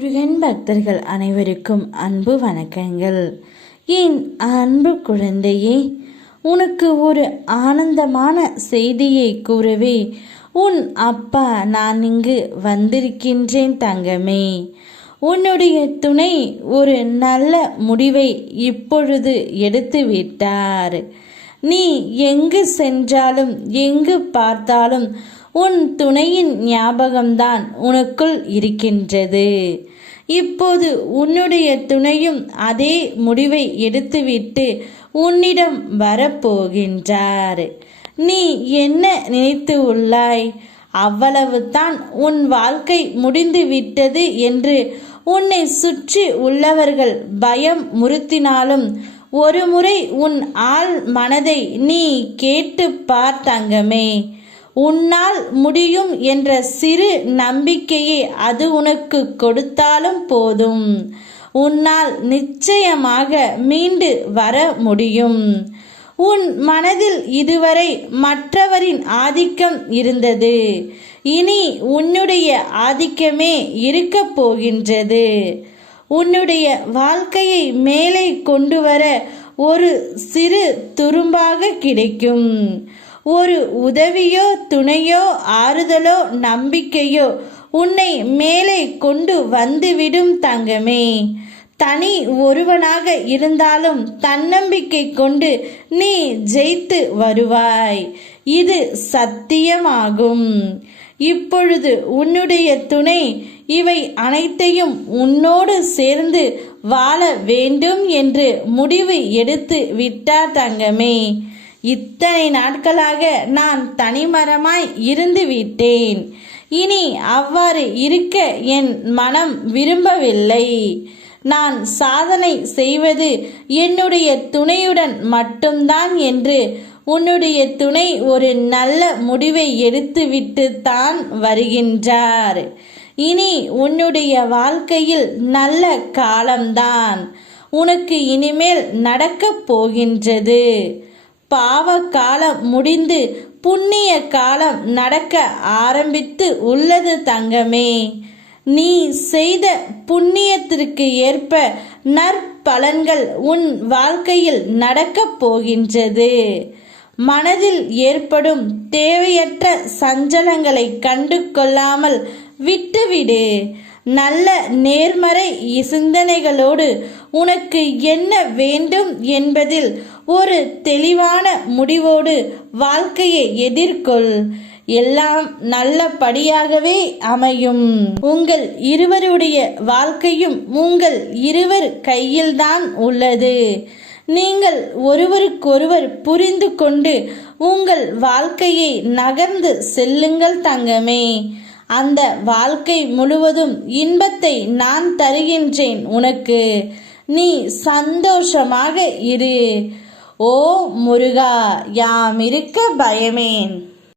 முருகன் பக்தர்கள் அனைவருக்கும் அன்பு வணக்கங்கள். என் அன்பு குழந்தையே உனக்கு ஒரு ஆனந்தமான செய்தியை கூறவே உன் அப்பா நான் இங்கு வந்திருக்கின்றேன் தங்கமே. உன்னுடைய துணை ஒரு நல்ல முடிவை இப்பொழுது எடுத்து விட்டார். நீ எங்கு சென்றாலும் எங்கு பார்த்தாலும் உன் துணையின் ஞாபகம்தான் உனக்குள் இருக்கின்றது. இப்போது உன்னுடைய துணையும் அதே முடிவை எடுத்துவிட்டு உன்னிடம் வரப்போகின்றார். நீ என்ன நினைத்து உள்ளாய்? அவ்வளவுதான் உன் வாழ்க்கை முடிந்து விட்டது என்று உன்னை சுற்றி உள்ளவர்கள் பயம் முறுத்தினாலும் ஒருமுறை உன் ஆள் மனதை நீ கேட்டு பார் தங்கமே உன்னால் முடியும் என்ற சிறு நம்பிக்கையை அது உனக்கு கொடுத்தாலும் போதும். உன்னால் நிச்சயமாக மீண்டு வர முடியும். உன் மனதில் இதுவரை மற்றவரின் ஆதிக்கம் இருந்தது. இனி உன்னுடைய ஆதிக்கமே இருக்கப் போகின்றது. உன்னுடைய வாழ்க்கையை மேலே கொண்டு வர ஒரு சிறு துரும்பாக கிடைக்கும். ஒரு உதவியோ துணையோ ஆறுதலோ நம்பிக்கையோ உன்னை மேலே கொண்டு வந்துவிடும் தங்கமே. தனி ஒருவனாக இருந்தாலும் தன்னம்பிக்கை கொண்டு நீ ஜெயித்து வருவாய். இது சத்தியமாகும். இப்பொழுது உன்னுடைய துணை இவை அனைத்தையும் உன்னோடு சேர்ந்து வாழ வேண்டும் என்று முடிவு எடுத்து விட்டார் தங்கமே. இத்தனை நாட்களாக நான் தனிமரமாய் இருந்து விட்டேன் இனி அவ்வாறு இருக்க என் மனம் விரும்பவில்லை. நான் சாதனை செய்வது என்னுடைய துணையுடன் மட்டும்தான் என்று உன்னுடைய துணை ஒரு நல்ல முடிவை எடுத்துவிட்டு தான் வருகின்றார். இனி உன்னுடைய வாழ்க்கையில் நல்ல காலம்தான். உனக்கு இனிமேல் நடக்கப் போகின்றது. பாவ காலம் முடிந்து புண்ணிய காலம் நடக்க ஆரம்பித்து உள்ளது தங்கமே. நீ செய்த புண்ணியத்திற்கு ஏற்ப நற்பலன்கள் உன் வாழ்க்கையில் நடக்கப் போகின்றது. மனதில் ஏற்படும் தேவையற்ற சஞ்சலங்களை கண்டு கொள்ளாமல் விட்டுவிடு. நல்ல நேர்மறை சிந்தனைகளோடு உனக்கு என்ன வேண்டும் என்பதில் ஒரு தெளிவான முடிவோடு வாழ்க்கையை எதிர்கொள். எல்லாம் நல்லபடியாகவே அமையும். உங்கள் இருவருடைய வாழ்க்கையும் உங்கள் இருவர் கையில்தான் உள்ளது. நீங்கள் ஒருவருக்கொருவர் புரிந்து கொண்டு உங்கள் வாழ்க்கையை நகர்ந்து செல்லுங்கள் தங்கமே. அந்த வாழ்க்கை முழுவதும் இன்பத்தை நான் தருகின்றேன் உனக்கு. நீ சந்தோஷமாக இரு. ஓ முருகா யாம் இருக்க பயமேன்.